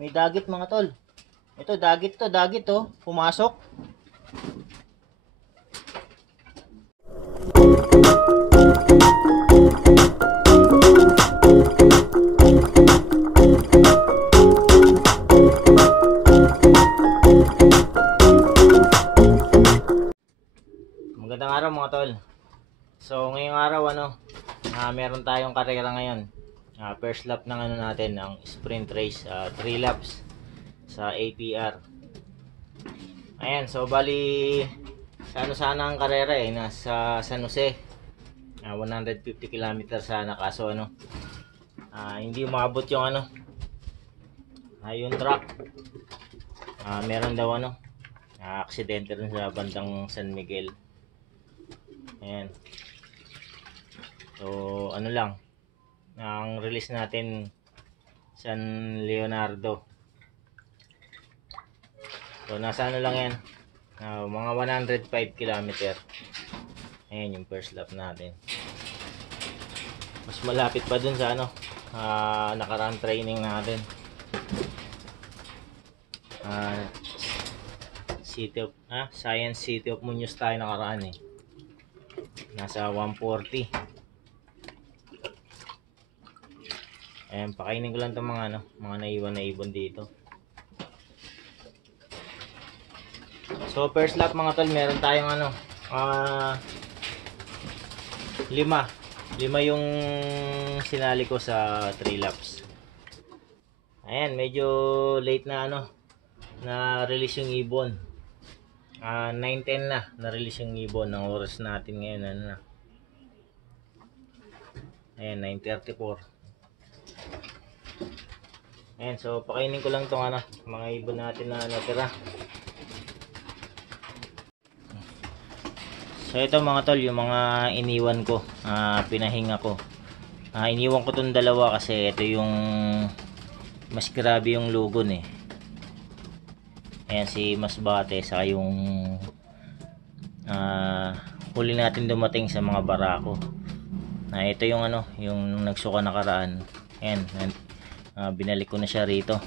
May dagit mga tol. Ito dagit to, pumasok. Magandang araw mga tol. So ngayong araw meron tayong karera ngayon. First lap ng natin ng sprint race, 3 laps sa APR. Ayan, so bali sana ang karera nasa San Jose. 150 kilometers sana, kaso hindi umabot yung yung truck. Meron daw aksidente rin sa bandang San Miguel. Ayan. So lang, ang release natin San Leonardo. So nasa lang yan, mga 105 kilometer. Ayan yung first lap natin. Mas malapit pa dun sa nakaraan training natin. Science City of Muñoz tayo nakaraan nasa 140. Ayan, pakainin ko lang itong mga naiwan na ibon dito. So first lap mga tol, meron tayong lima yung sinali ko sa 3 laps. Ayan, medyo late na release yung ibon. 9:10 na release yung ibon. Ang oras natin ngayon ayan, 9:34. Ayan, so pakainin ko lang tong mga ibon natin na natira. So ito mga tol, yung mga iniwan ko, pinahinga ko. Iniwan ko tong dalawa kasi ito yung mas grabe yung lugon Ayan, si Masbate saka yung huli natin dumating sa mga barako. Ito yung yung nagsuka nakaraan. Ayan, binalik ko na siya rito.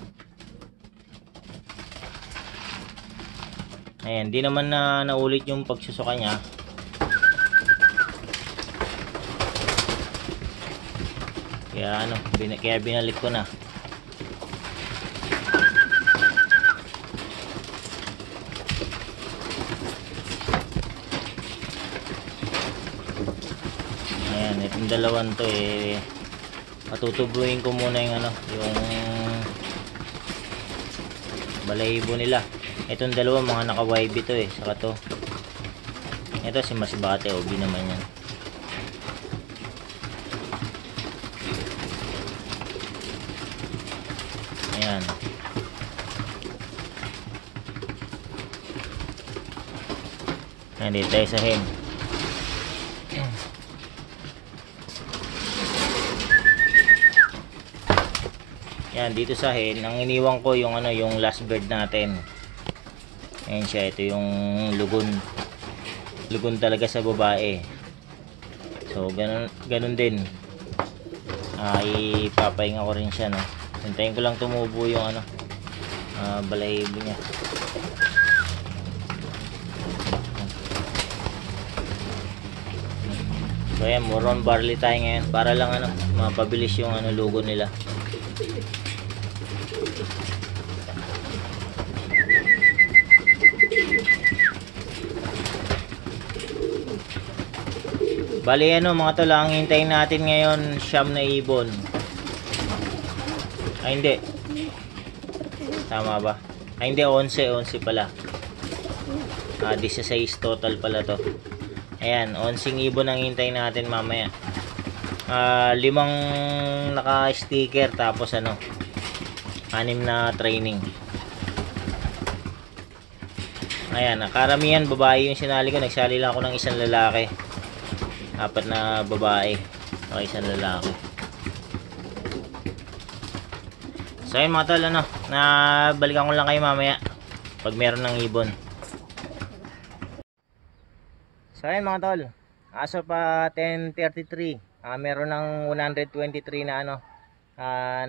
Ayan, di naman na naulit yung pagsusuka niya. Kaya binalik ko na. Ayan, itong dalawan to patutubuin ko muna yung yung balahibo nila. Itong dalawa mga naka-YB to saka to. Ito si Masbate, OB naman yan. Ayan. Nandito tayo sa hen. Yan, dito sa hen, ang iniwan ko yung yung last bird natin. Ayan siya, ito yung lugon. Lugon talaga sa babae. So ganun din. Ipapahinga ko rin siya Hintayin ko lang tumubo yung balahibo niya. So ayan, more on barley tayo ngayon para lang mapabilis yung lugo nila. Bali mga tol, ang hintayin natin ngayon siyam na ibon. Ay hindi, tama ba? Ay hindi, 11 pala. 16 total pala to. Ayan, 11 ibon ang hintayin natin mamaya. 5 naka sticker, tapos 6 na training. Ayan, karamihan babae yung sinali ko. Nagsali lang ako ng isang lalaki, 4 na babae, okay, isang lalaki. So ayun mga tol, balikan ko lang kayo mamaya pag meron ng ibon. So ayun mga tol, as of 10:33, meron ng 123 na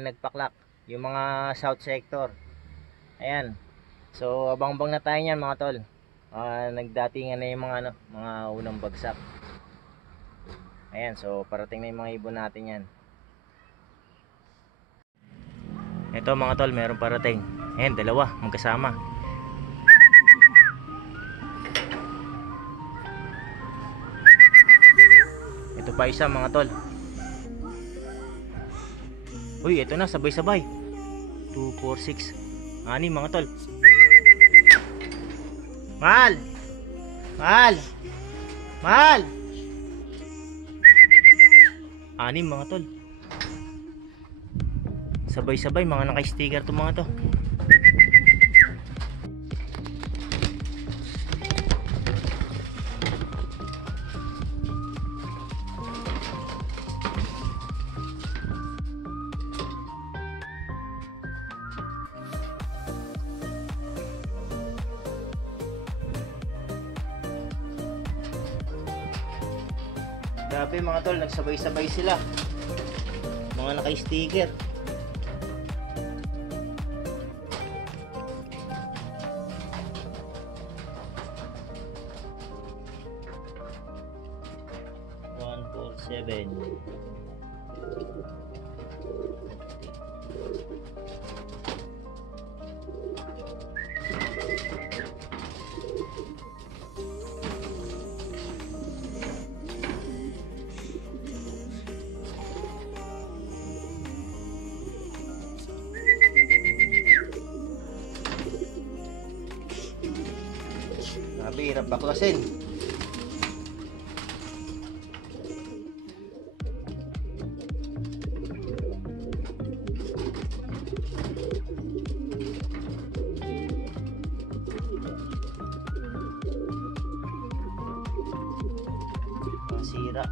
nagpaklak. yung mga south sector. Ayan. So abang-abang na tayo niyan mga tol. Nagdatingan na yung mga mga unang bagsak. Ayan, so parating na yung mga ibon natin yan. Ito mga tol, meron parating. Ayan, dalawa magkasama. Ito pa isa mga tol. Uy, ito na, sabay-sabay. 2, 4, 6 6 mga tol. Mahal! Mahal! Mahal! 6 mga tol. Sabay-sabay, mga naka-sticker to mga to. Grabe mga tol, nagsabay-sabay sila. Mga naka-sticker. One, 4, 7. Grabe, hirap baklasin. Masira.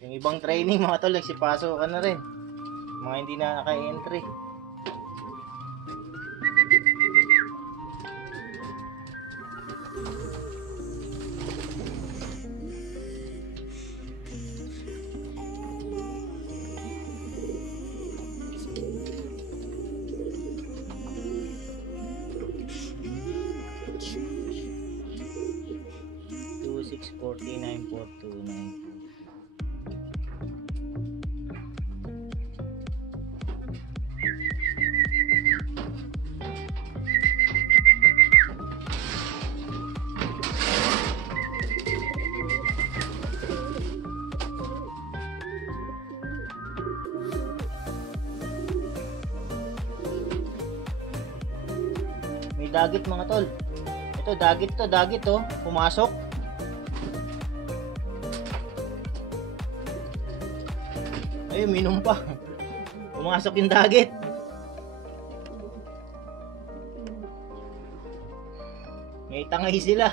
Yung ibang training mga tol, nagsipaso ka na rin. Mga hindi na naka-entry. Two, 6, 49, 4, 2, 9. May dagit mga tol. Ito dagit to, pumasok. Ayun, minum pa. Pumasok yung dagit. May tangay sila.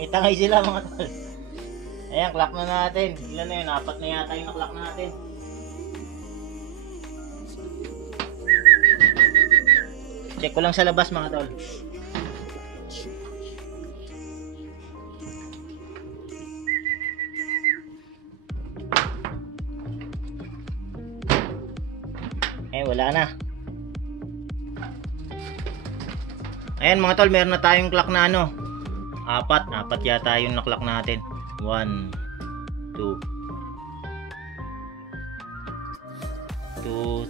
May tangay sila mga tol. Ayan, clock na natin. Ilan na yun? 4 na yata yung na-clock natin. Check ko lang sa labas mga tol. Eh, wala na. Ayan mga tol, meron na tayong clock na ano. 4 yata yung na-clock natin. 1, 2,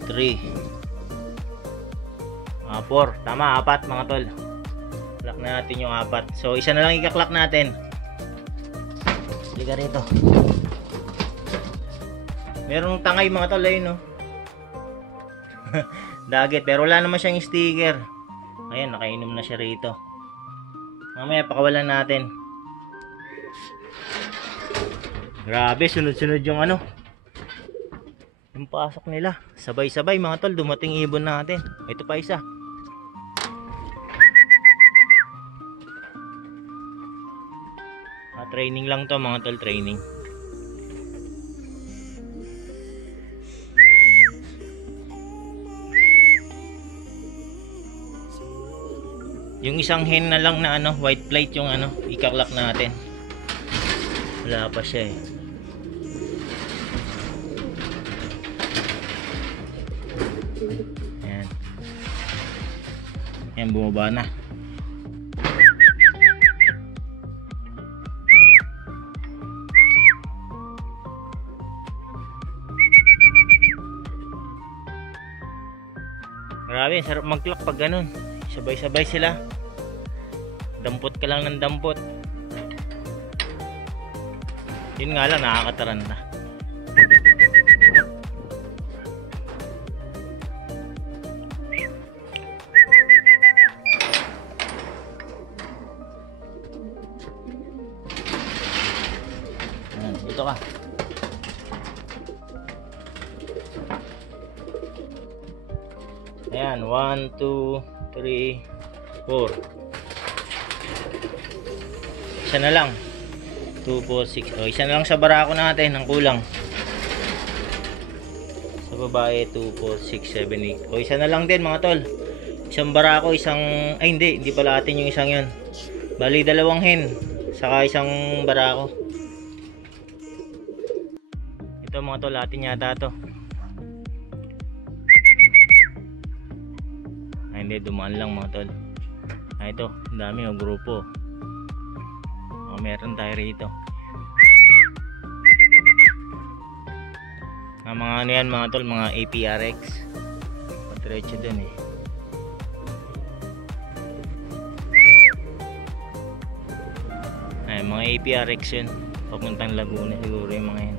3, 4. Tama, 4 mga tol. Clock na natin yung 4. So isa na lang i-clock natin. Liga rito. Merong tangay mga tol, ayun no. Dagat, pero wala naman siyang sticker. Ayan, nakainom na siya rito. Mamaya pakawalan natin. Grabe, sunod-sunod yung ano, yung pasok nila. Sabay-sabay mga tol, dumating ibon natin. Ito pa isa. Training lang to mga tol, training. Yung isang hen na lang na ano, white plate yung ano, ikaklak natin. Wala pa siya eh. Ayan. Ayan, bumaba na. Grabe, sarap mag-clock pag ganun. Sabay-sabay sila. Dampot ka lang ng dampot. Yun nga lang, nakakataranta. Dito ka. Ayan, 1, 2, 3, 4. Isa na lang. 2, 4, 6. O, isa na lang sa barako natin, ang kulang. Sa babae, 2, 4, 6, 7, 8. O, isa na lang din mga tol. Isang barako, isang... Ay, hindi pala atin yung isang yun. Bali, dalawang hen. Saka isang barako. Ito mga tol, atin yata to. Hindi, dumaan lang mga tol. Ito, ang dami o grupo. Meron tayo rito. Mga ano yan mga tol, mga APRX. Diretso dun eh. Ay, mga APRX yun. Papuntang Laguna siguro yung mga yan.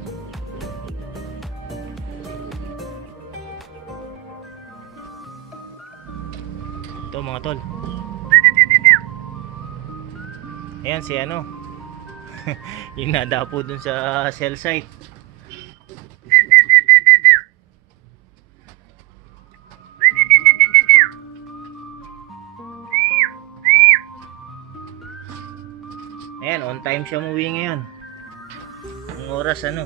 Ito mga tol. Ayan si ano. Yung nadapo dun sa cell site. Ayan, on time siya umuwi ngayon. Ang oras ano?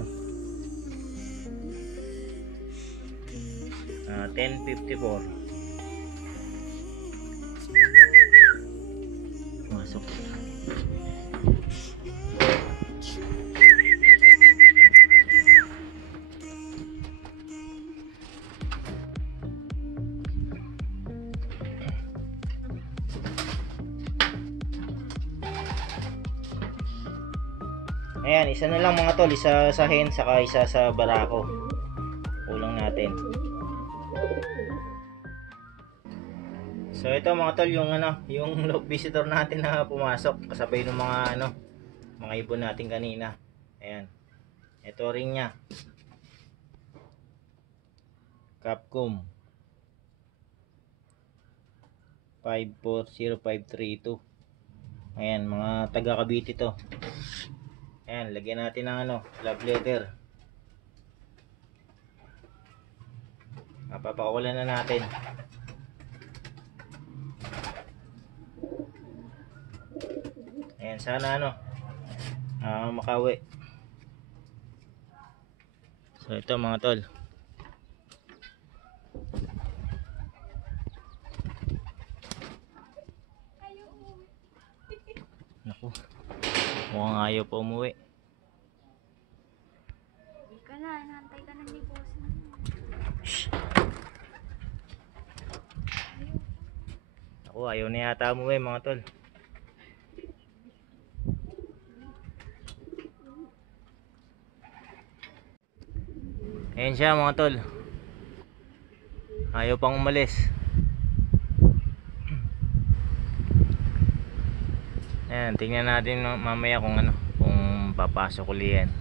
10:54. Masuk. Ayan, isa na lang mga tol, isa sa hen saka isa sa barako. Kulang natin. So ito mga tol, yung ano, yung log visitor natin na pumasok kasabay ng mga ano, mga ibon natin kanina. Ayan. Ito ring niya. Capcom 540532. Ayan, mga taga Cavite to. Ayan, lagyan natin ng ano, love letter. Papakawalan na natin. Ayan, sana ano, makawi. So ito mga tol. Naku, mukhang ayaw pa umuwi. Hindi ka na, nantay ka na ni boss. Naku, ayaw na yata umuwi mga tol. Ayan siya mga tol. Ayaw pang umalis. Ayan, tingnan natin mamaya kung ano, kung papasok uli yan.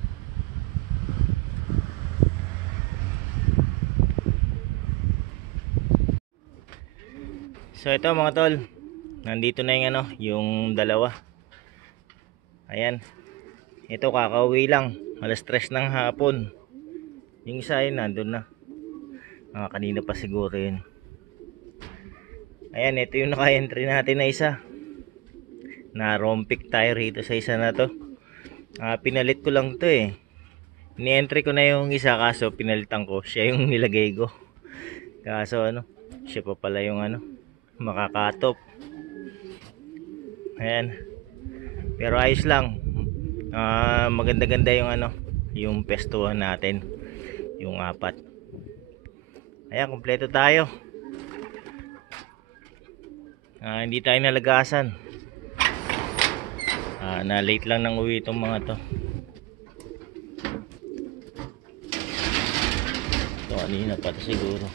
So ito mga tol, nandito na yung yung dalawa. Ayan. Ito kakauwi lang, alas 3 ng hapon. Yung isa ay nandun na. Kanina pa siguro yun. Ayan, ito yung naka-entry natin na isa. Na-rompik tayo rito sa isa na to. Pinalit ko lang to eh. Ni-entry ko na yung isa kaso pinalitan ko. Siya yung nilagay ko. Kaso siya pa pala yung makakatop. Ayan. Pero ayos lang. Maganda-ganda yung yung pestuhan natin. Yung 4. Ayan, kompleto tayo. Hindi tayo nalagasan. Na late lang nang uwi itong mga to. Ito kanina pa to siguro.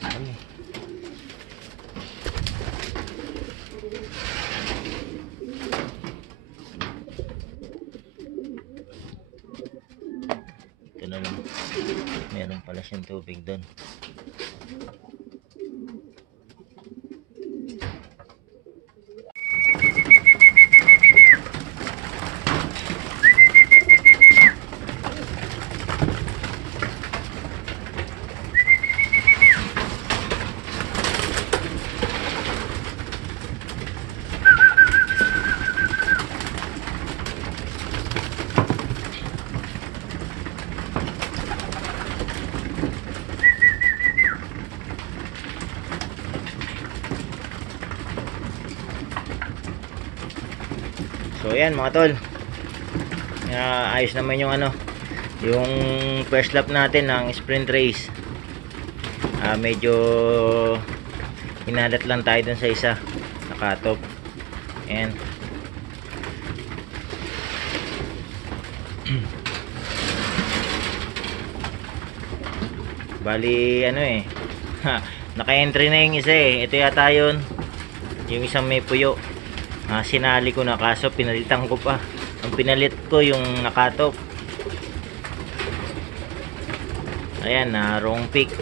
Saan eh? Ito na lang. Meron pala siyang tubig doon. So ayan mga tol, ayos naman yung yung first lap natin ng sprint race. Medyo hinalat lang tayo dun sa isa nakatop. Ayan. Bali naka-entry na yung isa eh. Ito yata yun, yung isang may puyo. Sinali ko na kaso pinalitan ko pa. Ang pinalit ko yung nakatop. Ayan, wrong pick.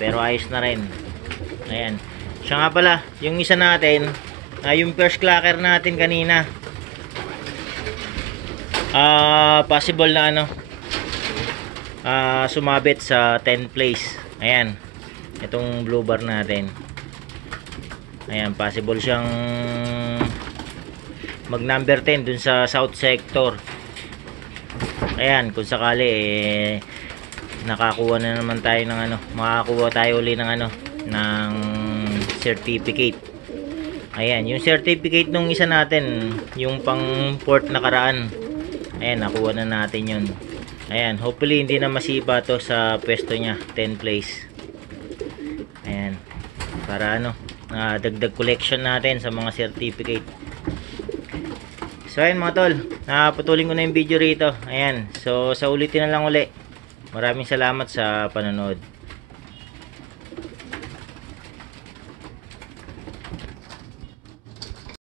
Pero ayos na rin. Ayan. Siya nga pala, yung isa natin, yung first clacker natin kanina. Possible na sumabit sa 10th place. Ayan. Itong blue bar natin. Ayan, possible siyang mag number 10 dun sa south sector. Ayan, kung sakali nakakuha na naman tayo ng makakuha tayo uli ng ng certificate. Ayan, yung certificate nung isa natin, yung pang port nakaraan. Ayan, nakuha na natin yun. Ayan, hopefully hindi na masipa to sa pwesto niya, 10th place. Ayan, para dagdag collection natin sa mga certificate. So ayun mga tol, putulin ko na yung video rito. Ayan, so sa ulitin na lang uli. Maraming salamat sa panonood.